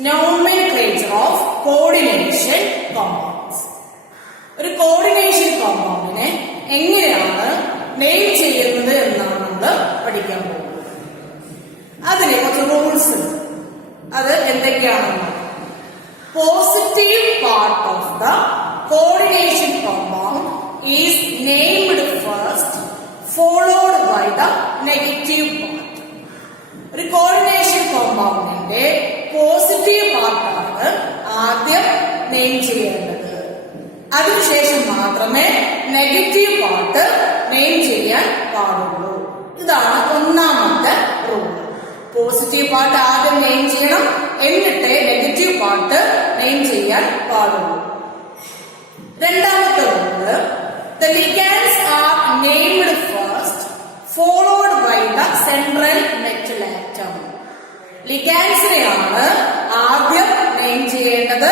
Nomenclature of coordination compounds. ഒരു coordination കോമ്പൗണ്ടിനെ എങ്ങനെയാണ് name ചെയ്യുന്നത് എന്നാണ് നമ്മൾ പഠിക്കാൻ പോകുന്നത്. അതിന് കുറച്ച് റൂൾസ് ഉണ്ട്. അത് എന്തൊക്കെയാണെന്ന് positive part of the coordination compound is named first followed by the negative part. ഒരു കോർഡിനേഷൻ കോമ്പൗണ്ടിന്റെ പോസിറ്റീവ് പാർട്ടാണ് ആദ്യം നെയിം ചെയ്യേണ്ടത്. അതിനുശേഷം മാത്രമേ നെഗറ്റീവ് പാർട്ട് നെയിം ചെയ്യാൻ പാടുള്ളൂ. ഇതാണ് ഒന്നാമത്തെ റൂൾ. പോസിറ്റീവ് പാർട്ട് ആദ്യം നെയിം ചെയ്യണം, എന്നിട്ട് നെഗറ്റീവ് പാർട്ട് നെയിം ചെയ്യാൻ പാടുള്ളൂ. രണ്ടാമത്തെ rule, the ligands are named first followed by the central metal atom. ലിഗാൻഡ്സിനെയാണ് ആദ്യം നെയിം ചെയ്യേണ്ടത്.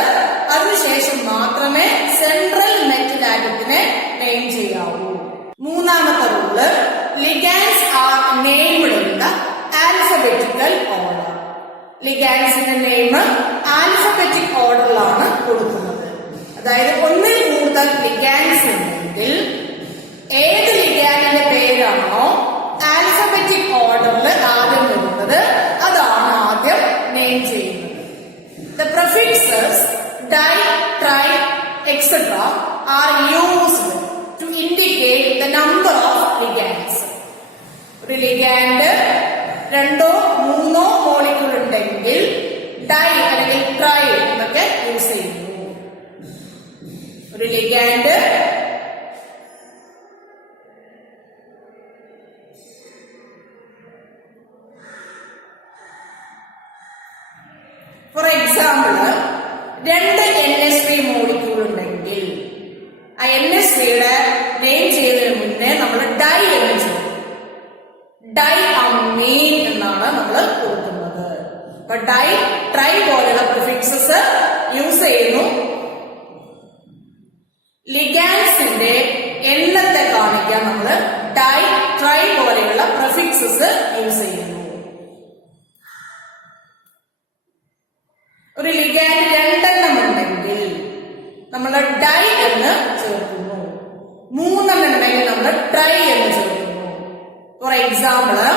അതിനുശേഷം മാത്രമേ സെൻട്രൽ മെറ്റൽ ആറ്റത്തിനെ നെയിം ചെയ്യാവൂ. മൂന്നാമത്തെ rule, ligands are named in the alphabetical order. ലിഗാൻഡ്സിന്റെ നെയിം ആൽഫബറ്റിക് ഓർഡറിലാണ് കൊടുക്കുന്നത്. അതായത് ഒന്നിൽ കൂടുതൽ ലിഗാൻഡ്സ് ഉണ്ടെങ്കിൽ ഏത് ലിഗാൻഡിന്റെ പേരാണോ ആൽഫബറ്റിക് ഓർഡറിൽ ആദ്യം വരുന്നത് അതാണ് ആദ്യം നെയിം ചെയ്യുന്നത്. The prefixes di, tri, etc. are used to indicate the number of ligands. ഒരു ലിഗാൻഡ് രണ്ടോ മൂന്നോ മോളിക്യൂൾ ഉണ്ടെങ്കിൽ ഡൈ അല്ലെങ്കിൽ ട്രൈ എന്നൊക്കെ യൂസ് ചെയ്യുന്നു. ഒരു ലിഗാൻഡ് ഫോർ എക്സാമ്പിള് രണ്ട് NH3 മോളിക്യൂൾ ഉണ്ടെങ്കിൽ ആ NH3യുടെ നെയിം ചെയ്തതിന് മുന്നേ നമ്മൾ ഡൈ എന്ന് ചെയ്യും. ഡൈ അമീൻ എന്നാണ് നമ്മൾ കൊടുക്കുന്നത്. അപ്പൊ ഡൈ ട്രൈ പോലെയുള്ള പ്രിഫിക്സസ് യൂസ് ചെയ്യുന്നു. ലിഗാൻഡ്സിന്റെ എണ്ണത്തെ കാണിക്കാൻ നമ്മൾ ഡൈ ട്രൈ പോലെയുള്ള പ്രിഫിക്സസ് യൂസ് ചെയ്യുന്നു. ഒരു ലിഗാൻഡ് രണ്ടെണ്ണം ഉണ്ടെങ്കിൽ നമ്മൾ ഡൈ എന്ന് ചേർക്കുന്നു. മൂന്നെണ്ണം ഉണ്ടെങ്കിൽ നമ്മൾ ട്രൈ എന്ന് ചേർക്കുന്നു. ഫോർ എക്സാമ്പിള്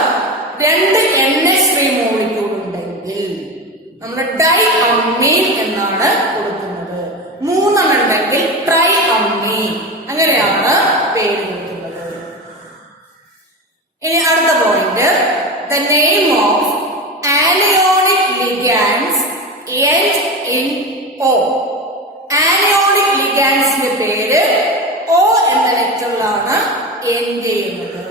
രണ്ട് NH3 മോളിക്യൂൾ ഉണ്ടെങ്കിൽ നമ്മൾ ഡൈ അമീൻ എന്നാണ് കൊടുക്കുന്നത്. മൂന്നെണ്ണം ഉണ്ടെങ്കിൽ ട്രൈ അമീൻ, അങ്ങനെയാണ് പേര് കൊടുക്കുന്നത്. ഇനി അടുത്ത point, the name of anionic ligands end in O. Anionic ലിഗാൻഡ്സിന്റെ പേര് O എന്ന ലെറ്ററിലാണ് എൻഡ് ചെയ്യുന്നത്.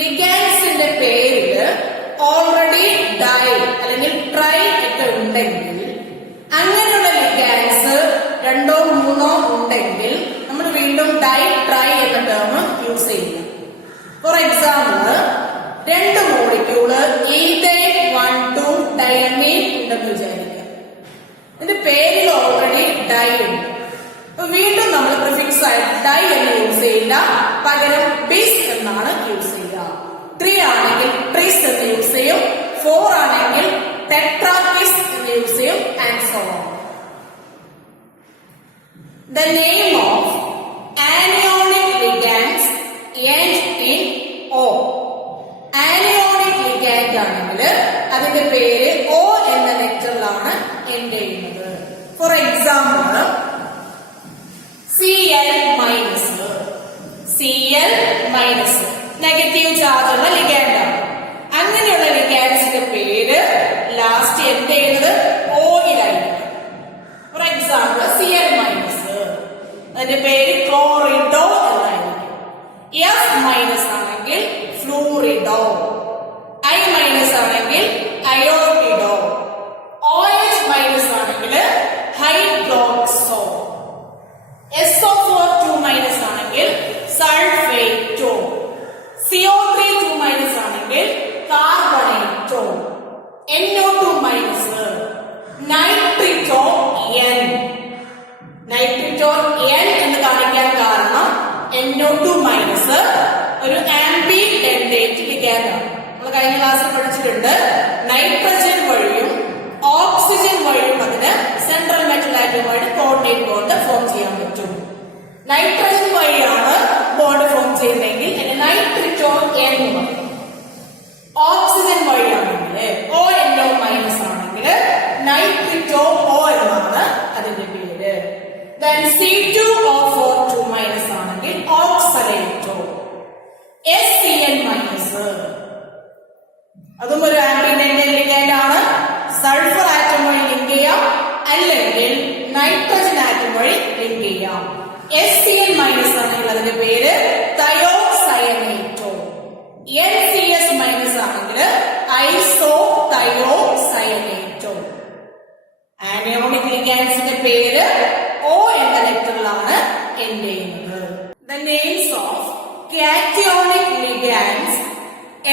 ലിഗാൻഡ്സിന്റെ പേരില് ഓൾറെഡി ഡൈ അല്ലെങ്കിൽ ട്രൈ ഒക്കെ ഉണ്ടെങ്കിൽ, അങ്ങനെയുള്ള ലിഗാൻഡ്സ് രണ്ടോ മൂന്നോ ഉണ്ടെങ്കിൽ നമ്മൾ വീണ്ടും ഡൈ ട്രൈ എന്ന ടേം യൂസ് ചെയ്യും. ഫോർ എക്സാമ്പിള് രണ്ട് മോളിക്യൂള് ഈഥൈൻ 1,2 ഡയമീൻ ഉണ്ടെന്ന് വിചാരിക്കാം. ഇതിന്റെ പേരിൽ ഓൾറെഡി ഡൈ ഉണ്ട്. അപ്പൊ വീണ്ടും നമ്മൾ പ്രിഫിക്സ് ആയിട്ട് ഡൈ എന്ന് യൂസ് ചെയ്യില്ല, പകരം ബിസ് എന്നാണ് യൂസ് ചെയ്യുക. 3 ആണെങ്കിൽ ട്രിസ് എന്ന് യൂസ് ചെയ്യും, 4 ആണെങ്കിൽ ടെട്രാകിസ് എന്ന് യൂസ് ചെയ്യും, and so on. The name of anionic ligands end in O. Anionic ligand ആണെങ്കിൽ അതിന്റെ പേര് O എന്ന ലെറ്ററിലാണ് എൻഡ് ചെയ്യുന്നത്. For example Cl minus, Cl minus negative charge ഉള്ള ലിഗാൻഡ് ആണ്. അങ്ങനെയുള്ള ലിഗാൻഡ്സിന്റെ പേര് ലാസ്റ്റ് എൻഡ് ചെയ്യുന്നത് ഓയിലായിരിക്കും. ഫോർ എക്സാമ്പിൾ Cl മൈനസ്, അതിന്റെ പേര് ക്ലോറിഡോ എന്നായിരിക്കും. F മൈനസ് ആണെങ്കിൽ ഫ്ലൂറിഡോ, I മൈനസ് ആണെങ്കിൽ അയോഡിഡോ, OH മൈനസ് ആണെങ്കിൽ ഹൈഡ്രോക്സോ, SO4 2 മൈനസ് ആണെങ്കിൽ സൾഫേറ്റോ, CO3 2 മൈനസ് ആണെങ്കിൽ കാർബണേറ്റോ, NO2 മൈനസ് നൈട്രിറ്റോ N. നൈട്രിറ്റോ N എന്ന് കാണിക്കാൻ കാരണം NO2 മൈനസ് ലിഗാൻഡ് ആണ്. നമ്മൾ കഴിഞ്ഞ ക്ലാസ്സിൽ പഠിച്ചിട്ടുണ്ട് നൈട്രജൻ വഴിയും ഓക്സിജൻ വഴിയും അതിന് സെൻട്രൽ മെറ്റൽ ആറ്റവുമായിട്ട് കോർഡിനേറ്റ് ബോണ്ട് ഫോം ചെയ്യാൻ പറ്റും. നൈട്രജൻ വഴിയാണ് ബോണ്ട് ഫോം ചെയ്യുന്നതെങ്കിൽ അതിന് നൈട്രിറ്റോ എന്ന് പറയും. ഓക്സിജൻ വഴിയാണെങ്കിൽ ONO മൈനസ് ആണെങ്കിൽ നൈട്രിറ്റോ O എന്നാണ് അതിന്റെ പേര്. Then C2O4 മൈനസ് ആണെങ്കിൽ ഓക്സലേറ്റോ. SCN മൈനസ് അതും ഒരു ആന്റി ലിഗാൻഡ് ആണ്. സൾഫർ ആറ്റം വഴി ലിങ്ക് ചെയ്യാം, അല്ലെങ്കിൽ നൈട്രജൻ ആറ്റം വഴി ലിങ്ക് ചെയ്യാം. SCN മൈനസ് ആണെങ്കിൽ അതിന്റെ പേര് തയോസയനേറ്റോ. NCS മൈനസ് ആണെങ്കിൽ ഐസോ തയോസയനേറ്റോ. ആനയോണിക് ലിഗാൻഡ്സിന്റെ പേര് O എന്ന ലെറ്ററിലാണ് എൻഡ് ചെയ്യുന്നത്. The names of cationic ligands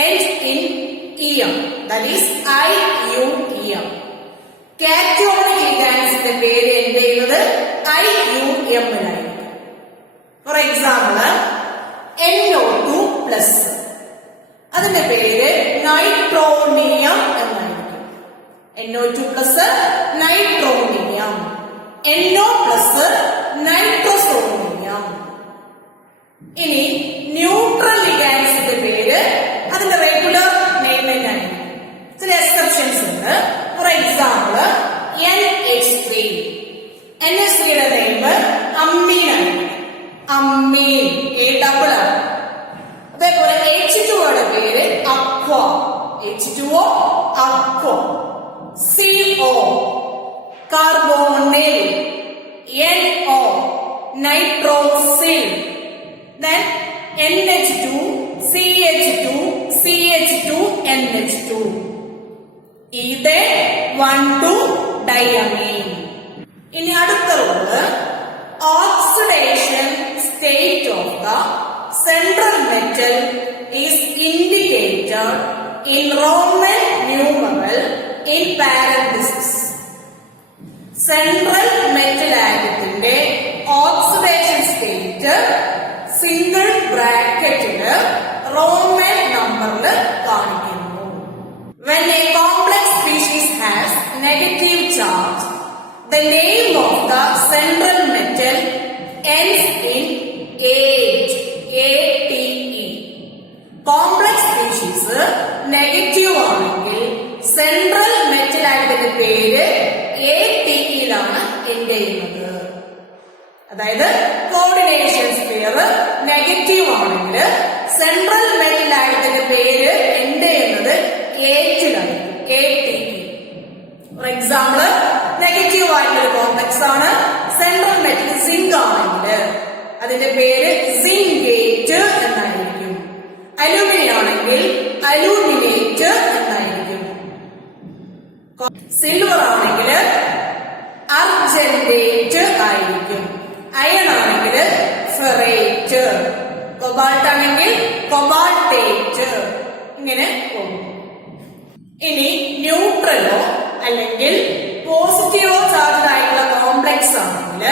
end in EM, that is IUEM. Cationic ലിഗാൻഡ്സിന്റെ പേര് എൻഡ് ചെയ്യുന്നത് IUM ലായിരിക്കും. ഫോർ എക്സാമ്പിൾ NO2+, അതിന്റെ പേര് നൈട്രോണിയം എന്നായിരിക്കും. NO2+ nitronium, NO+ നൈട്രോസോണിയം. ഇനി ന്യൂട്രൽ ലിഗാൻഡ്സിന്റെ പേര് അതിന്റെ റെഗുലർ നെയിം തന്നെയായിരിക്കും. ചില എക്സെപ്ഷൻസ് ഉണ്ട്. For example NH3. NH3യുടെ നെയിം അമ്മീൻ ആണ്. അമ്മീൻ ഡബിൾ ആണ്. അതേപോലെ H2യുടെ പേര് aqua. H2O aqua. CO കാർബോണിൽ. NO nitrosyl. Then NH2 CH2 CH2 NH2. ഇത് 1,2 ഡയമീൻ. ഇനി അടുത്ത rule, oxidation state of the central metal is indicated in Roman numeral in parenthesis. Central metal ആറ്റത്തിന്റെ oxidation state single ബ്രാക്കറ്റില് Roman നമ്പറിൽ കാണിക്കുന്നു. When a complex species has negative charge, the name of the central metal ends in ate. Complex species negative ആണെങ്കിൽ central metal ആറ്റത്തിന്റെ പേര് ATEയിലാണ് end ചെയ്യുന്നത്. അതായത് coordination sphere negative ആണെങ്കിൽ central metal ആറ്റത്തിന്റെ പേര് end ചെയ്യുന്നത് ATയിലാണ്. ATE. ഫോർ എക്സാമ്പിൾ നെഗറ്റീവ് ആയിട്ടുള്ള complex ആണ്. Central metal zinc ആണെങ്കിൽ അതിന്റെ പേര് സിങ്കേറ്റ് എന്നായിരിക്കും. അലൂമിനിയം ആണെങ്കിൽ അലൂമിനേറ്റ് എന്നായിരിക്കും. സിൽവർ ആണെങ്കിൽ അർജന്റേറ്റ് ആയിരിക്കും. അയൺ ആണെങ്കിൽ ഫെറേറ്റ്. കൊബാൾട്ട് ആണെങ്കിൽ കൊബാൾട്ടേറ്റ്. ഇങ്ങനെ പോകും. ഇനി ന്യൂട്രലോ അല്ലെങ്കിൽ പോസിറ്റീവോ ചാർജ് ആയിട്ടുള്ള കോംപ്ലക്സ് ആണെങ്കിൽ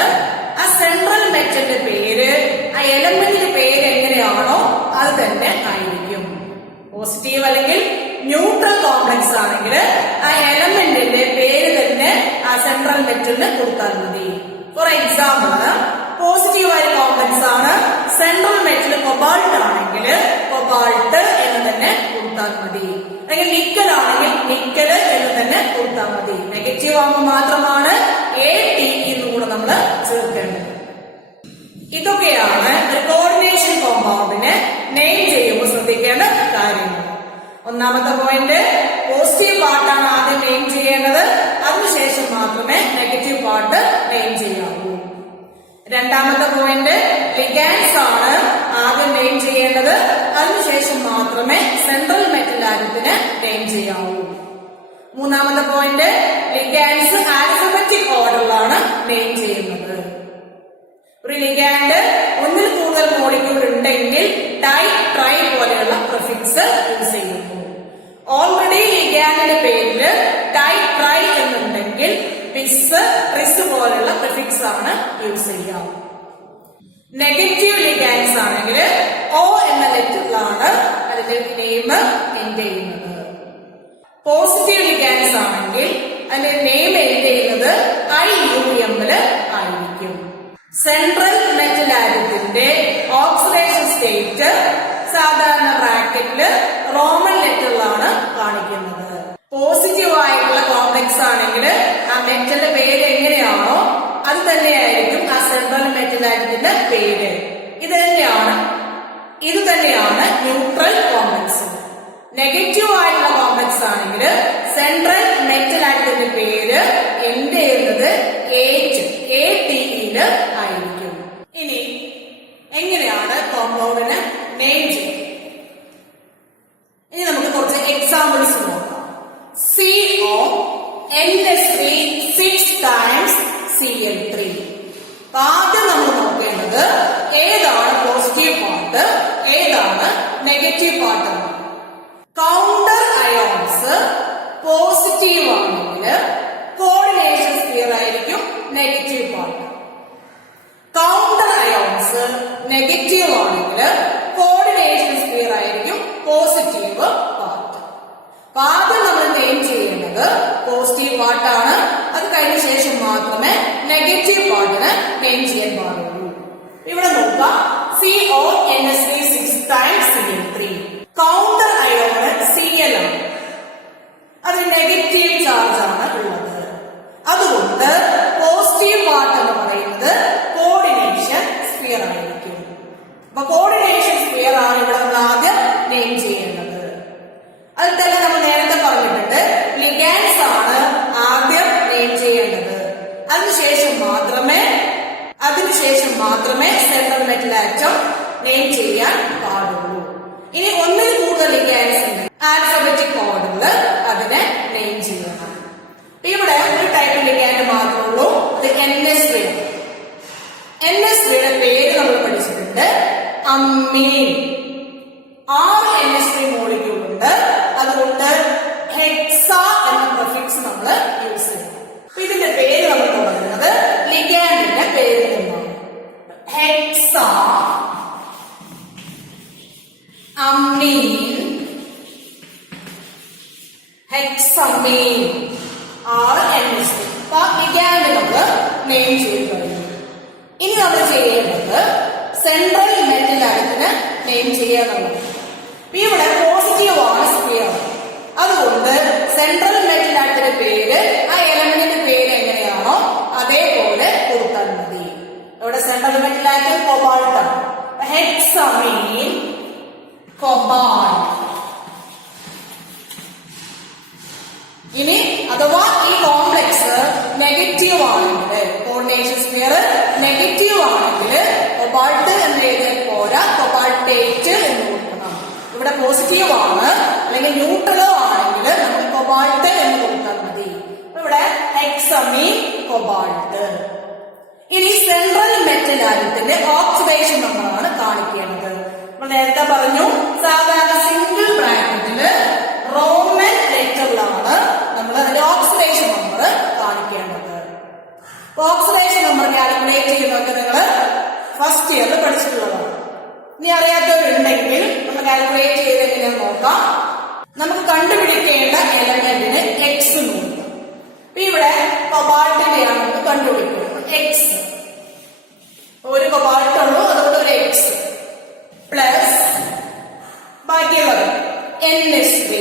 ആ സെൻട്രൽ മെറ്റലിന്റെ പേര് ആ എലമെന്റിന്റെ പേര് എങ്ങനെയാണോ അത് തന്നെ ആയിരിക്കും. പോസിറ്റീവ് അല്ലെങ്കിൽ ന്യൂട്രൽ കോംപ്ലക്സ് ആണെങ്കിൽ ആ എലമെന്റിന്റെ പേര് തന്നെ ആ സെൻട്രൽ മെറ്റലിന് കൊടുത്താൽ മതി. ഫോർ എക്സാമ്പിൾ പോസിറ്റീവായ കോംപ്ലക്സ് ആണ്, സെൻട്രൽ മെറ്റൽ കൊബാൾട്ട് ആണെങ്കിൽ കൊബാൾട്ട് എന്ന് തന്നെ കൊടുത്താൽ മതി. അല്ലെങ്കിൽ നിക്കൽ ആണെങ്കിൽ നിക്കല് എന്ന് തന്നെ കൊടുത്താൽ മതി. നെഗറ്റീവ് ആകുമ്പോൾ മാത്രമാണ് ATE എന്ന് കൂടെ നമ്മൾ ചേർക്കേണ്ടത്. ഇതൊക്കെയാണ് ഒരു കോർഡിനേഷൻ കോമ്പൗണ്ടിനെ നെയിം ചെയ്യുമ്പോൾ ശ്രദ്ധിക്കേണ്ട കാര്യങ്ങൾ. ഒന്നാമത്തെ പോയിന്റ്, പോസിറ്റീവ് പാർട്ടാണ് ആദ്യം നെയിം ചെയ്യേണ്ടത്, അതിനുശേഷം മാത്രമേ നെഗറ്റീവ് പാർട്ട് നെയിം ചെയ്യാവൂ. രണ്ടാമത്തെ പോയിന്റ്, ലിഗാൻഡ്സ് ആണ് ആദ്യം നെയിം ചെയ്യേണ്ടത്, അതിനുശേഷം മാത്രമേ സെൻട്രൽ മെറ്റൽ ആറ്റത്തിന് നെയിം ചെയ്യാവൂ. മൂന്നാമത്തെ പോയിന്റ്, ലിഗാൻഡ്സ് ആൽഫബറ്റിക് ഓർഡറിലാണ് നെയിം ചെയ്യുന്നത്. ഒരു ലിഗാൻഡ് ഒന്നിൽ കൂടുതൽ മോളിക്യൂൾ ഉണ്ടെങ്കിൽ ഡൈ, ട്രൈ പോലെയുള്ള പ്രിഫിക്സ് യൂസ് ചെയ്യുന്നു. ഓൾറെഡി ലിഗാൻഡിന്റെ പേരിൽ ഡൈ, ട്രൈ എന്നുണ്ടെങ്കിൽ പിസ്, ട്രിസ് പോലെയുള്ള പ്രിഫിക്സ് ആണ് യൂസ് ചെയ്യാം. നെഗറ്റീവ് ലിഗാൻസ് ആണെങ്കിൽ O എന്ന ലെറ്ററിലാണ് അതിന്റെ നെയിം എൻഡ് ചെയ്യുന്നത്. പോസിറ്റീവ് ലിഗാൻസ് ആണെങ്കിൽ അതിന്റെ നെയിം എൻഡ് ചെയ്യുന്നത് IUM ആയിരിക്കും. സെൻട്രൽ മെറ്റൽ ആറ്റത്തിന്റെ ഓക്സിഡേഷൻ സ്റ്റേറ്റ് സാധാരണ ബ്രാക്കറ്റില് റോമൻ ലെറ്ററിലാണ് കാണിക്കുന്നത്. പോസിറ്റീവ് ആയിട്ടുള്ള കോംപ്ലക്സ് ആണെങ്കിൽ ആ മെറ്റലിന്റെ പേര് എങ്ങനെയാണോ അത് തന്നെയായിരിക്കും ആ സെൻട്രൽ മെറ്റൽ ആറ്റത്തിന്റെ പേര്. ഇത് തന്നെയാണ് ന്യൂട്രൽ കോംപ്ലക്സ്. നെഗറ്റീവ് ആയിട്ടുള്ള കോംപ്ലക്സ് ആണെങ്കിൽ സെൻട്രൽ മെറ്റൽ ആറ്റത്തിന്റെ പേര് എൻഡ് ചെയ്യുന്നത് ATE ആയിരിക്കും. ഇനി എങ്ങനെയാണ് കോമ്പൗണ്ടിന് നെയിം ചെയ്യുന്നത്? ഇനി നമുക്ക് കുറച്ച് എക്സാമ്പിൾസ് നോക്കാം. CONH3 6 times Cl3. ആദ്യം നമ്മൾ നോക്കേണ്ടത് ഏതാണ് പോസിറ്റീവ് പാർട്ട്, ഏതാണ് negative part. Counter ions positive ആണെങ്കിൽ കോർഡിനേഷൻ സ്ഫിയർ ആയിരിക്കും negative part. Counter ions negative ആണെങ്കിൽ കോർഡിനേഷൻ സ്ഫിയർ ആയിരിക്കും പോസിറ്റീവ് പാർട്ട്. ആദ്യം നമ്മൾ നെയിം ചെയ്യേണ്ടത് പോസിറ്റീവ് പാർട്ടാണ്. അത് കഴിഞ്ഞ ശേഷം മാത്രമേ നെഗറ്റീവ് പാർട്ടിന് നെയിം ചെയ്യാൻ പാടുള്ളൂ. ഇവിടെ നോക്കാം. CONH3 6 times Cl3. Counter ion Cl ആണ്. അതിന് നെഗറ്റീവ് ചാർജ് ആണ് ഉള്ളത്. അതുകൊണ്ട് പോസിറ്റീവ് പാർട്ട് എന്ന് പറയുന്നത് കോർഡിനേഷൻ സ്ഫിയർ ആയിരിക്കും. അപ്പൊ കോർഡിനേഷൻ സ്ഫിയർ ആണ് ഇവിടെ നമ്മൾ ആദ്യം നെയിം ചെയ്യേണ്ടത്. അതിൽ തന്നെ നമ്മൾ നേരത്തെ പറഞ്ഞിട്ടുണ്ട് ലിഗാൻസ് ആണ് ആദ്യം നെയിം ചെയ്യേണ്ടത്. അതിനുശേഷം മാത്രമേ സെൻട്രൽ മെറ്റൽ ആറ്റം നെയിം ചെയ്യാൻ പാടുള്ളൂ. ഇനി ഒന്നിൽ കൂടുതൽ ലിഗാൻസ് ആൽഫബറ്റിക് ഓർഡറിൽ അതിനെ നെയിം ചെയ്യണം. ഇവിടെ ഒരു ടൈപ്പ് ലിഗാൻഡ് മാത്രമേ ഉള്ളൂ. അത് NH3. NH3യുടെ പേര് നമ്മൾ പഠിച്ചിട്ടുണ്ട്, അമ്മീൻ. 6 NH3 മോളിക്യൂൾ ഉണ്ട്. അതുകൊണ്ട് ഹെക്സ എന്ന പ്രിഫിക്സ് നമ്മൾ യൂസ് ചെയ്യണം. ഇതിന്റെ പേര് നമ്മൾ തുടങ്ങുന്നത് ലിഗാൻഡിന്റെ പേരിൽ നിന്നാണ്. Hexa ammine, hexammine, 6 NH3. അപ്പൊ ലിഗാൻഡ് നമ്മൾ നെയിം ചെയ്ത് കഴിഞ്ഞു. ഇനി നമ്മൾ ചെയ്യേണ്ടത് സെൻട്രൽ മെറ്റൽ ആറ്റത്തിന് നെയിം ചെയ്യാന്നുള്ളത്. ഇവിടെ പോസിറ്റീവ് ആണ് സ്ഫിയർ. അതുകൊണ്ട് സെൻട്രൽ മെറ്റൽ ആറ്റത്തിന്റെ പേര് ആ എലമെന്റിന്റെ പേര് എങ്ങനെയാണോ അതേപോലെ കൊടുത്താൽ മതി. ഇവിടെ സെൻട്രൽ മെറ്റൽ ആറ്റം കൊബാൾട്ട് ആണ്. ഹെക്സമീൻ, കൊബാൾട്ട്. ഇനി അഥവാ ഈ കോംപ്ലക്സ് നെഗറ്റീവ് ആണെങ്കിൽ, കോർഡിനേഷൻ സ്ഫിയർ നെഗറ്റീവ് ആണെങ്കിൽ കൊബാൾട്ട് എന്ന് എഴുതിയാൽ പോരാ, കൊബാൾട്ടേറ്റ് എന്ന് കൊടുക്കണം. ഇവിടെ പോസിറ്റീവ് ആണ് അല്ലെങ്കിൽ ന്യൂട്രലോ ആണെങ്കിൽ നമുക്ക് കൊബാൾട്ട് എന്ന് കൊടുത്താൽ മതി. ഇവിടെ ഹെക്സമീൻ, കൊബാൾട്ട്. ഇനി സെൻട്രൽ മെറ്റൽ ആറ്റത്തിന്റെ ഓക്സിഡേഷൻ നമ്പറാണ് കാണിക്കേണ്ടത്. നമ്മൾ നേരത്തെ പറഞ്ഞു സാധാരണ സിംഗിൾ ബ്രാക്കറ്റില് റോമൻ ലെറ്ററിലാണ് നമ്മൾ അതിന്റെ ഓക്സിഡേഷൻ നമ്പർ കാണിക്കേണ്ടത്. ഓക്സിഡേഷൻ നമ്പർ കാൽക്കുലേറ്റ് ചെയ്യുന്നതൊക്കെ നിങ്ങൾ ഫസ്റ്റ് ഇയറിൽ പഠിച്ചിട്ടുള്ളതാണ്. ഇനി അറിയാത്തവരുണ്ടെങ്കിൽ നമ്മൾ കാൽക്കുലേറ്റ് ചെയ്ത് എങ്ങനെയാന്ന് നോക്കാം. നമുക്ക് കണ്ടുപിടിക്കേണ്ട എലമെന്റിന് എക്സ് നോക്കാം. ഇവിടെ കൊബാൾട്ടിനെയാണ് നമുക്ക് കണ്ടുപിടിക്കുന്നത്. എക്സ് ഒരു കൊബാൾട്ട് ഉള്ളൂ, അതുകൊണ്ട് ഒരു എക്സ് പ്ലസ് ബാക്കിയുള്ളത് NH3.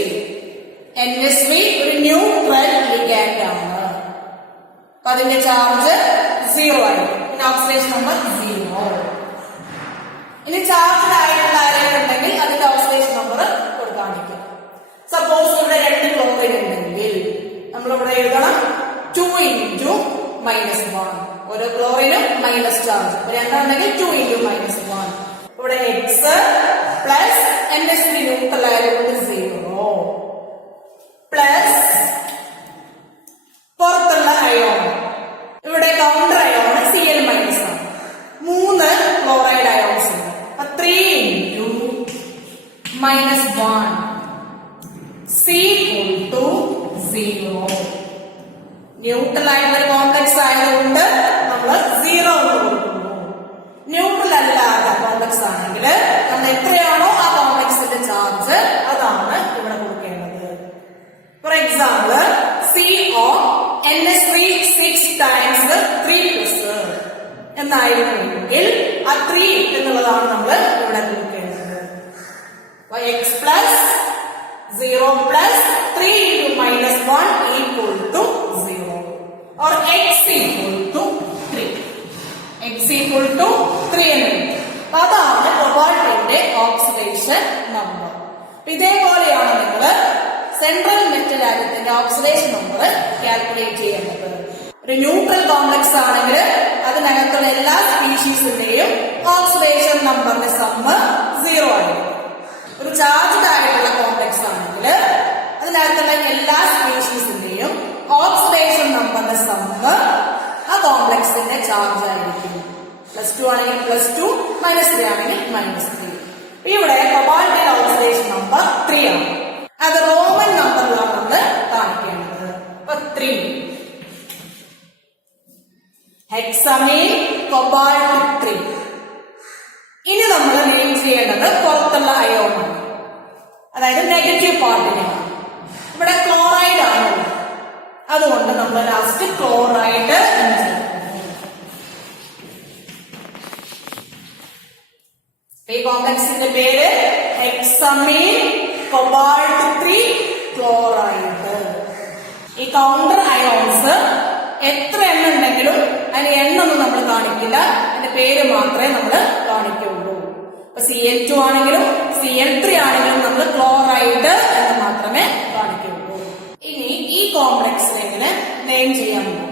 NH3 ഒരു ന്യൂട്രൽ ലിഗാൻഡ് ആണ്. അപ്പൊ അതിന്റെ ചാർജ് 0 ആയിരിക്കും. പിന്നെ ഓക്സിഡേഷൻ നമ്പർ 0. ഇനി ചാർജ് ആയിട്ടുള്ള ആരെങ്കിലും ഉണ്ടെങ്കിൽ അതിന്റെ ഓക്സിഡേഷൻ നമ്പർ കൊടുക്കാണ്ടിരിക്കും. സപ്പോസ് ഇവിടെ 2 ക്ലോറിൻ ഉണ്ടെങ്കിൽ നമ്മളിവിടെ എഴുതണം 2 × -1. ഓരോ ക്ലോറിനും മൈനസ് ചാർജ്. 2 ഉണ്ടെങ്കിൽ 2 × -1. ഇവിടെ എക്സ് പ്ലസ് NH3 ന്യൂട്രൽ ആയതുകൊണ്ട് 0 പ്ലസ് പുറത്തുള്ള അയോൺ. ഇവിടെ കൗണ്ടർ അയോൺ Cl- ആണ്. 3 ക്ലോറൈഡ് അയോൺസ് ഉണ്ട്. 3 × -1 C = 0. ന്യൂട്രൽ ആയിട്ടുള്ള കോംപ്ലക്സ് ആയതുകൊണ്ട് നമ്മൾ 0 കൊടുക്കുന്നു. ന്യൂട്രൽ അല്ല പറയുന്നത് 3+ എന്നായിരുന്നെങ്കിൽ ആ 3 എന്നുള്ളതാണ് നമ്മൾ ഇവിടെ കൊടുക്കേണ്ടത്. അപ്പൊ x plus 0 plus 3 into -1 equal to 0 or x equal to 3. x equal to 3 എന്ന് കിട്ടും. അതാണ് കൊബാൾട്ടിന്റെ ഓക്സിഡേഷൻ നമ്പർ. ഇതേപോലെയാണ് നിങ്ങൾ സെൻട്രൽ മെറ്റൽ ആറ്റത്തിന്റെ ഓക്സിഡേഷൻ നമ്പർ കാൽക്കുലേറ്റ് ചെയ്യേണ്ടത്. ഒരു ന്യൂട്രൽ കോംപ്ലക്സ് ആണെങ്കിൽ അതിനകത്തുള്ള എല്ലാ സ്പീഷീസിന്റെയും ഓക്സിഡേഷൻ നമ്പറിന്റെ സമ്മ് 0 ആയിരിക്കും. ഒരു ചാർജ്ഡ് ആയിട്ടുള്ള കോംപ്ലക്സ് ആണെങ്കിൽ അതിനകത്തുള്ള എല്ലാ സ്പീഷീസിന്റെയും ഓക്സിഡേഷൻ നമ്പറിന്റെ സമ്മ് ആ കോംപ്ലക്സിന്റെ ചാർജ് ആയിരിക്കും. +2 ആണെങ്കിൽ +2, -3 ആണെങ്കിൽ -3. ഇവിടെ കൊബാൾട്ടിന്റെ ഓക്സിഡേഷൻ നമ്പർ 3 ആണ്. അത് റോമൻ നമ്പറിലാണ് നമ്മൾ കാണിക്കേണ്ടത്. അപ്പൊ 3 ഹെക്സമീൻ കൊബാൾട്ട് 3. ഇനി നമ്മൾ നെയിം ചെയ്യേണ്ടത് പുറത്തുള്ള അയോണാണ്, അതായത് നെഗറ്റീവ് പാർട്ടിനെയാണ്. ഇവിടെ ക്ലോറൈഡ് ആണ്, അതുകൊണ്ട് നമ്മൾ ലാസ്റ്റ് ക്ലോറൈഡ് എന്ന് ചെയ്യും. ഈ കോംപ്ലക്സിന്റെ പേര് ഹെക്സമീൻ കൊബാൾട്ട് 3 ക്ലോറൈഡ്. ഈ കൗണ്ടർ അയോൺസ് എത്ര എണ്ണം ഉണ്ടെങ്കിലും അതിന് എണ്ണൊന്നും നമ്മൾ കാണിക്കില്ല, അതിന്റെ പേര് മാത്രമേ നമ്മൾ കാണിക്കുള്ളൂ. അപ്പൊ Cl2 ആണെങ്കിലും Cl3 ആണെങ്കിലും നമ്മൾ ക്ലോറൈഡ് എന്ന് മാത്രമേ കാണിക്കുള്ളൂ. ഇനി ഈ കോംപ്ലക്സിനെ എങ്ങനെ നെയിം ചെയ്യാൻ പോകും?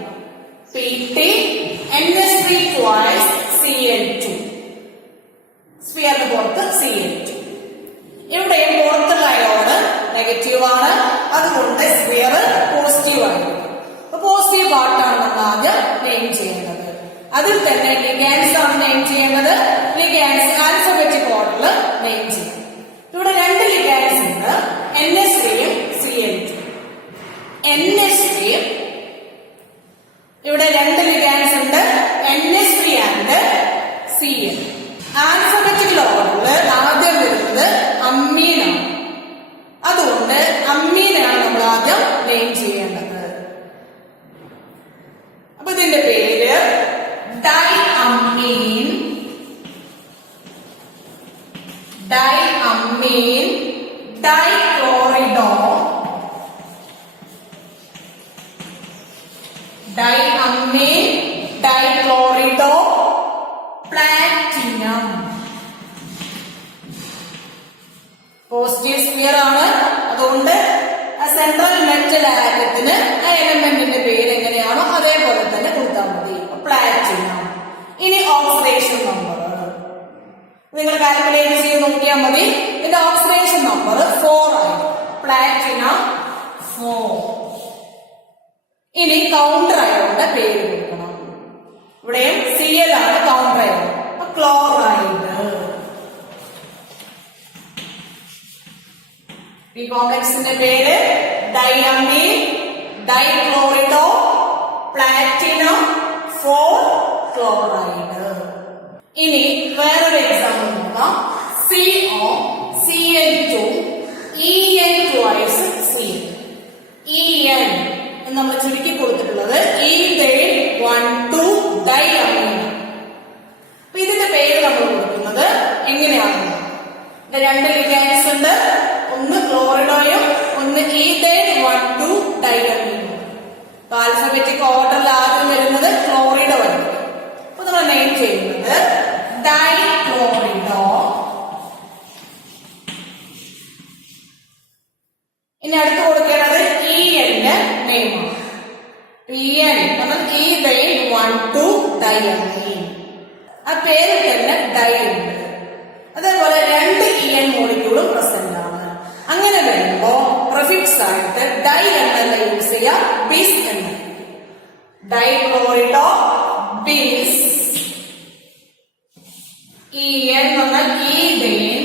Pt NH3 twice Cl2. സ്ഫിയറിന് പുറത്ത് Cl2. ഇവിടെയും പുറത്തുള്ള അയോണ് നെഗറ്റീവ് ആണ്, അതുകൊണ്ട് സ്ഫിയർ പോസിറ്റീവ് ആയിരിക്കും. അപ്പൊ പോസിറ്റീവ് പാർട്ടാണ് നമ്മൾ ആദ്യം നെയിം ചെയ്യേണ്ടത്. അതിൽ തന്നെ ലിഗാൻസ് ആണ് നെയിം ചെയ്യേണ്ടത്. ലിഗാൻസ് ആൽഫബറ്റിക് ഓർഡറിൽ നെയിം ചെയ്യും. ഇവിടെ 2 ലിഗാൻസ് ഉണ്ട്, NH3യും Cl2. NH3 ഇവിടെ 2 ലിഗാൻസ് ഉണ്ട്, NH3 ആൻഡ് Cl. ആൽഫബറ്റിക് ഓർഡറിൽ ആദ്യം വരുന്നത് അമ്മീനാണ്, അതുകൊണ്ട് അമ്മീനാണ് നമ്മൾ ആദ്യം നെയിം ചെയ്യേണ്ടത്. അപ്പൊ ഇതിന്റെ പേര് ഡൈഅമ്മീൻ, ഡൈഅമ്മീൻ, ഡൈക്ലോറിഡോ, ഡൈഅമ്മീൻ, ഡൈക്ലോറിഡോ, പ്ലാറ്റിനം. പോസിറ്റീവ് സ്ഫിയർ ആണ്, അതുകൊണ്ട് സെൻട്രൽ മെറ്റൽ ആറ്റത്തിന് ആ എലമെന്റിന്റെ പേര് എങ്ങനെയാണോ അതേപോലെ തന്നെ കൊടുത്താൽ മതി. പ്ലാറ്റിനം. ഇനി ഓക്സിഡേഷൻ നമ്പർ നിങ്ങൾ കാൽക്കുലേറ്റ് ചെയ്ത് നോക്കിയാൽ മതി. ഇതിന്റെ ഓക്സിഡേഷൻ നമ്പർ 4 ആണ്. പ്ലാറ്റിനം 4. ഇനി കൗണ്ടർ അയോണിന്റെ പേര് കൊടുക്കണം. ഇവിടെയും Cl ആണ് കൗണ്ടർ അയോൺ. ക്ലോറൈഡ്. ഈ കോംപ്ലക്സിന്റെ പേര് ഡൈഅമ്മീൻ, ഡൈക്ലോറിഡോ, പ്ലാറ്റിനം 4 ക്ലോറൈഡ്. ഇനി വേറൊരു എക്സാമ്പിൾ നോക്കാം. CO Cl2 En twice Cl. En എന്ന് നമ്മൾ ചുരുക്കി കൊടുത്തിട്ടുള്ളത് ഈഥൈൻ 1,2 ഡൈഅമ്മീൻ. അപ്പൊ ഇതിന്റെ പേര് നമ്മൾ കൊടുക്കുന്നത് എങ്ങനെയാണെന്ന്, 2 ലിഗാൻസ് ഉണ്ട്, ഒന്ന് ക്ലോറിഡോയും ഒന്ന് ഈഥൈൻ 1,2 ഡൈഅമ്മീനും. ആൽഫബറ്റിക് ഓർഡറിൽ ആദ്യം വരുന്നത് ക്ലോറിഡോ ആയിരിക്കും. അപ്പൊ നമ്മൾ നെയിം ചെയ്യുന്നത് ഡൈക്ലോറിഡോ. ഇനി അടുത്ത് കൊടുക്കേണ്ടത് En നെയിമാണ്. En നമ്മൾ ഈഥൈൻ 1,2 ഡൈഅമ്മീൻ. ആ പേരിൽ തന്നെ ഡൈ ഉണ്ട്. അതേപോലെ 2 En മോളിക്യൂളും പ്രസന്റ് ആണ്. അങ്ങനെ വരുമ്പോ പ്രിഫിക്സ് ആയിട്ട് ഡൈ എന്നല്ല യൂസ് ചെയ്യാം, ബിസ് എന്ന്. ഡൈക്ലോറിഡോ ബിസ്. En എന്ന് പറഞ്ഞാൽ ഈഥൈൻ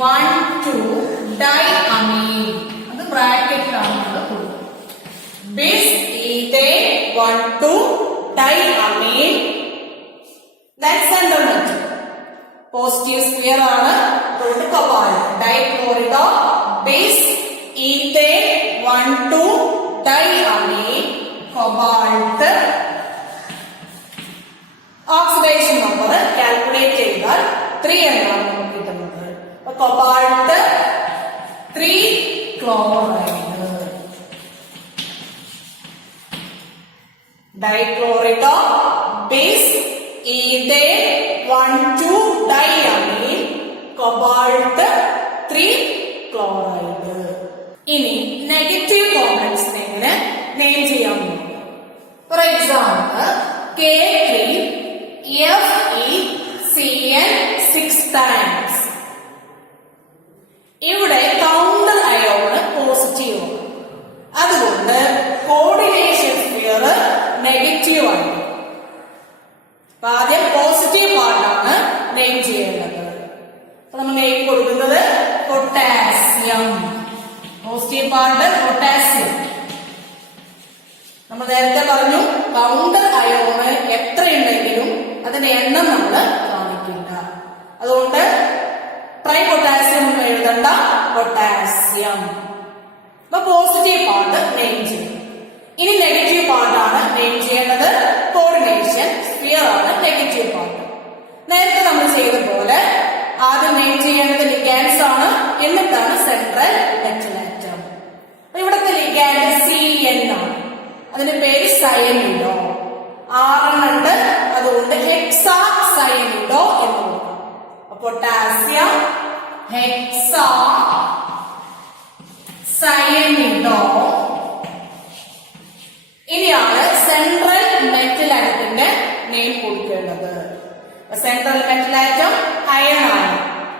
1,2 ഡൈഅമീൻ. അത് ബ്രാക്കറ്റിലാണ് നമ്മൾ കൊടുക്കുന്നത്. Bis ethane 1,2 diamine. That's central metal. Positive sphere ആണ്, അതുകൊണ്ട് cobalt. Dichlorido bis ethane 1,2 diamine cobalt. Oxidation number calculate ചെയ്താൽ 3 എന്നാണ് നമുക്ക് കിട്ടുന്നത്. അപ്പൊ cobalt 3 chloride, dichloride bis ethane 1,2-diamine, cobalt 3 chloride. ഇനി നെഗറ്റീവ് കോംപ്ലക്സിനെ എങ്ങനെ നെയിം ചെയ്യാൻ പറ്റും? For example K3FeCN 6 times. ഇവിടെ കൗണ്ടർ അയോണ് പോസിറ്റീവ് ആണ്, അതുകൊണ്ട് കോർഡിനേഷൻ സ്ഫിയർ നെഗറ്റീവ് ആണ്. അപ്പൊ ആദ്യം പോസിറ്റീവ് പാർട്ടാണ് നെയിം ചെയ്യേണ്ടത്. അപ്പൊ നമ്മൾ നെയിം കൊടുക്കുന്നത് പൊട്ടാസ്യം. Positive part potassium. നമ്മൾ നേരത്തെ പറഞ്ഞു കൗണ്ടർ അയോണ് എത്രയുണ്ടെങ്കിലും അതിന്റെ എണ്ണം നമ്മൾ കാണിക്കില്ല, അതുകൊണ്ട് ട്രൈ പൊട്ടാസ്യം എന്ന് എഴുതണ്ട, പൊട്ടാസ്യം. അപ്പൊ പോസിറ്റീവ് പാർട്ട് നെയിം ചെയ്യും. ഇനി നെഗറ്റീവ് പാർട്ടാണ് നെയിം ചെയ്യേണ്ടത്. കോർഡിനേഷൻ സ്ഫിയർ ആണ് നെഗറ്റീവ് പാർട്ട്. നേരത്തെ നമ്മൾ ചെയ്ത പോലെ ആദ്യം നെയിം ചെയ്യേണ്ടത് ലിഗാൻഡ്സ് ആണ്, എന്നിട്ടാണ് സെൻട്രൽ മെറ്റൽ ആറ്റം. അപ്പൊ ഇവിടുത്തെ ലിഗാൻഡ് CN ആണ്, അതിന്റെ പേര് സയനിഡോ. 6 ഉണ്ട്, അതുകൊണ്ട് ഹെക്സാ സയനിഡോ എന്ന് കൊടുക്കാം. Potassium hexa cyanido. ഇനിയാണ് സെൻട്രൽ മെറ്റൽ ആറ്റത്തിന്റെ നെയിം കൊടുക്കേണ്ടത്. സെൻട്രൽ മെറ്റൽ ആറ്റം അയൺ ആണ്.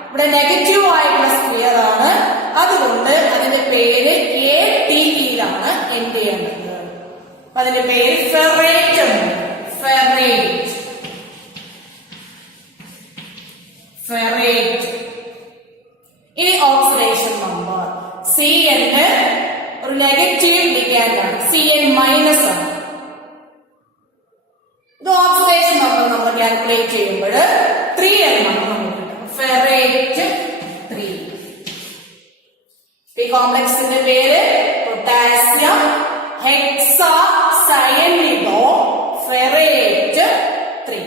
ഇവിടെ നെഗറ്റീവ് ആയിട്ടുള്ള സ്ഫിയർ ആണ്, അതുകൊണ്ട് അതിന്റെ പേര് ATEയിലാണ് എൻഡ് ചെയ്യേണ്ടത്. അപ്പൊ അതിന്റെ പേര് ഫെറേറ്റ് ആണ്. ഫെറേറ്റ്, ഫെറേറ്റ്. ഇനി ഓക്സിഡേഷൻ നമ്പർ CN ഒരു നെഗറ്റീവ് ലിഗാൻഡ് ആണ്, CN മൈനസ് ആണ്. ഇത് ഓക്സിഡേഷൻ നമ്പർ നമ്മൾ കാൽക്കുലേറ്റ് ചെയ്യുമ്പോൾ 3 എന്നാണ് നമുക്ക് കിട്ടും. ഫെറേറ്റ് 3. ഈ കോംപ്ലക്സിന്റെ പേര് പൊട്ടാസ്യം ഹെക്സാ സയനിഡോ ഫെറേറ്റ് 3.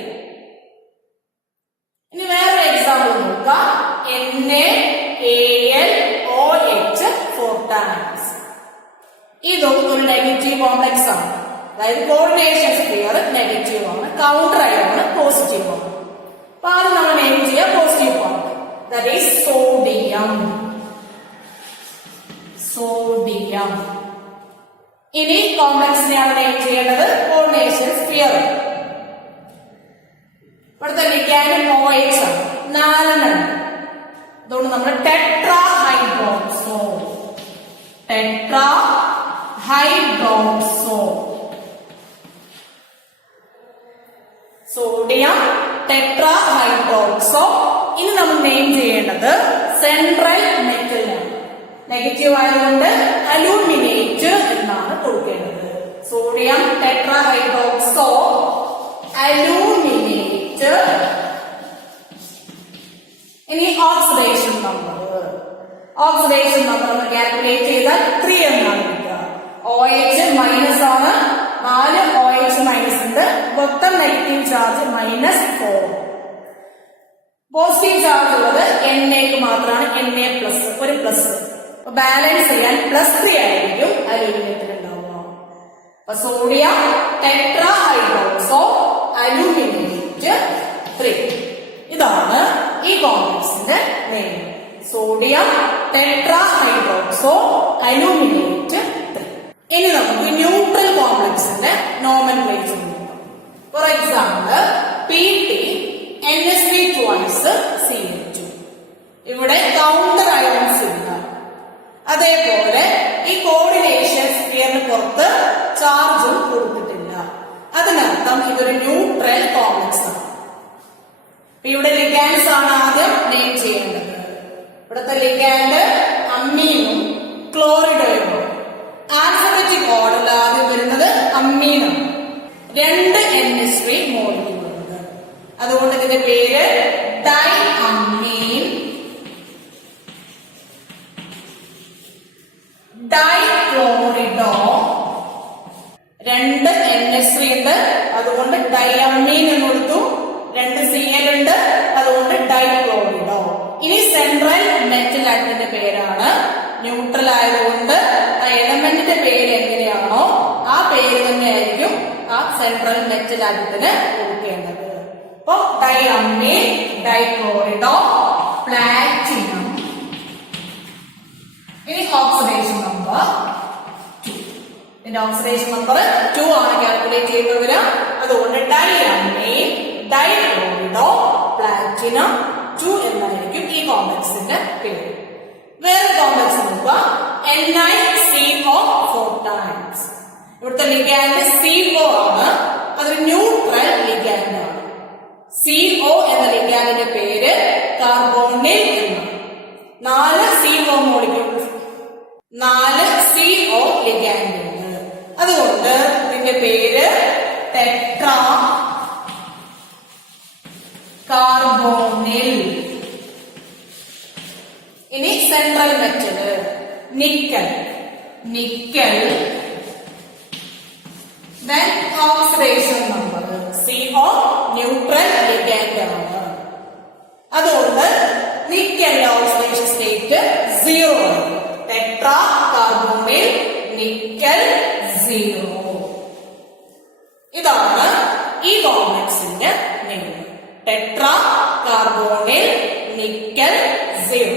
ഇനി വേറൊരു എക്സാമ്പിൾ നോക്കാം. NaAlOH 4 times. ഇതും ഒരു നെഗറ്റീവ് കോംപ്ലക്സ് ആണ്, അതായത് കോർഡിനേഷൻ സ്ഫിയർ നെഗറ്റീവ് ആണ്, കൗണ്ടർ അയോണ് പോസിറ്റീവ് ആണ്. അപ്പൊ അത് നമ്മൾ നെയിം ചെയ്യാം positive part, that is sodium. Sodium. ഇനി കോംപ്ലക്സിനെയാണ് നെയിം ചെയ്യേണ്ടത് കോർഡിനേഷൻ സ്ഫിയർ. ഇവിടുത്തെ ലിഗാൻഡ് OH ആണ്, 4 ആണ്, അതുകൊണ്ട് നമ്മൾ ടെട്രാഹൈഡ്രോക്സോ. ടെട്രാഹൈഡ്രോക്സോ സോഡിയം ടെട്രാഹൈഡ്രോക്സോ. ഇനി നമ്മൾ നെയിം ചെയ്യേണ്ടത് സെൻട്രൽ മെറ്റൽ ആണ്. നെഗറ്റീവ് ആയതുകൊണ്ട് അലൂമിനേറ്റ് എന്നാണ് കൊടുക്കേണ്ടത്. Sodium tetrahydroxo aluminate. ഇനി ഓക്സിഡേഷൻ നമ്പർ. ഓക്സിഡേഷൻ നമ്പർ നമ്മൾ കാൽക്കുലേറ്റ് ചെയ്താൽ 3 എന്നാണ് കിട്ടുക. OH മൈനസ് ആണ്, 4 OH മൈനസ് ഉണ്ട്, മൊത്തം നെഗറ്റീവ് ചാർജ് -4. പോസിറ്റീവ് ചാർജ് ഉള്ളത് NAക്ക് മാത്രമാണ്, NA പ്ലസ്, ഒരു പ്ലസ്. ബാലൻസ് ചെയ്യാൻ +3 ആയിരിക്കും അലൂമിനിയത്തിൽ ഉണ്ടാവുക. അപ്പൊ സോഡിയം ടെട്രാഹൈഡ്രോക്സോ അലൂമിനേറ്റ് 3. ഇതാണ് ഈ കോംപ്ലക്സിന്റെ നെയിം, സോഡിയം ടെട്രാഹൈഡ്രോക്സോ അലൂമിനേറ്റ് 3. ഇനി നമുക്ക് ന്യൂട്രൽ കോംപ്ലക്സിന്റെ നോമൻക്ലേച്ചർ നോക്കാം. For example PT NSP2 CH. ഇവിടെ കൗണ്ടർ അയോൺസ് ഇല്ല, അതേപോലെ ഈ കോർഡിനേഷൻ സ്ഫിയറിന് പുറത്ത് ചാർജും കൊടുത്തിട്ടില്ല. അതിനർത്ഥം ഇതൊരു ന്യൂട്രൽ കോംപ്ലക്സ് ആണ്. ഇവിടെ ലിഗാൻഡ്സ് ആണ് ആദ്യം നെയിം ചെയ്യേണ്ടത്. ഇവിടുത്തെ ലിഗാൻഡ് അമ്മീനും ക്ലോറിഡോയും. ആൽഫബറ്റിക് ഓർഡറിൽ ആദ്യം വരുന്നത് അമ്മീനാണ്, 2 NH3 മോളിക്യൂളുണ്ട്, അതുകൊണ്ട് ഇതിന്റെ പേര് ഡൈ അമ്മീൻ. ഡൈക്ലോറിഡോ 2 അമ്മീൻ എന്ന് കൊടുത്തു, 2 Cl ഉണ്ട്, അതുകൊണ്ട് ഡൈക്ലോറിഡോ. ഇനി സെൻട്രൽ മെറ്റൽ ആറ്റത്തിന്റെ പേരാണ്. ന്യൂട്രൽ ആയതുകൊണ്ട് ആ എലമെന്റിന്റെ പേര് എങ്ങനെയാണോ ആ പേര് തന്നെയായിരിക്കും ആ സെൻട്രൽ മെറ്റൽ ആറ്റത്തിന് കൊടുക്കേണ്ടത്. അപ്പൊ ഡൈഅമ്മീൻ, ഡൈക്ലോറിഡോ, പ്ലാറ്റിനം. ഇനി ഓക്സിഡേഷൻ നമ്പർ 2. ഇതിന്റെ ഓക്സിഡേഷൻ നമ്പർ 2 ആണ് കാൽക്കുലേറ്റ് ചെയ്യുന്നവര്. അതുകൊണ്ട് ഡൈഅമ്മീൻ, ഡൈക്ലോറിഡോ, പ്ലാറ്റിനം 2 എന്നായിരിക്കും ഈ കോംപ്ലക്സിന്റെ പേര്. വേറെ കോംപ്ലക്സ് നോക്കുക, NiCO4 ടൈംസ്. ഇവിടുത്തെ ലിഗാൻഡ് CO ആണ്, അതൊരു ന്യൂട്രൽ ലിഗാൻഡ് ആണ്. CO എന്ന ലിഗാൻഡിന്റെ പേര് കാർബോണിൽ എന്നാണ്. 4 CO മോളിക്യൂൾസ്, 4 CO ലിഗാൻഡ് ഉണ്ട്. അതുകൊണ്ട് ഇതിന്റെ പേര് ടെട്രാ കാർബോണിൽ. ഇനി central metal nickel, nickel. Then oxidation number CO neutral ligand ആണ്. അതുകൊണ്ട് നിക്കലിന്റെ ഓക്സിഡേഷൻ സ്റ്റേറ്റ് 0 ആണ്. Tetra കാർബോണിൽ, nickel 0. ഇതാണ് ഈ കോംപ്ലക്സിന്റെ നെയിം. Tetra കാർബോണിൽ, nickel 0.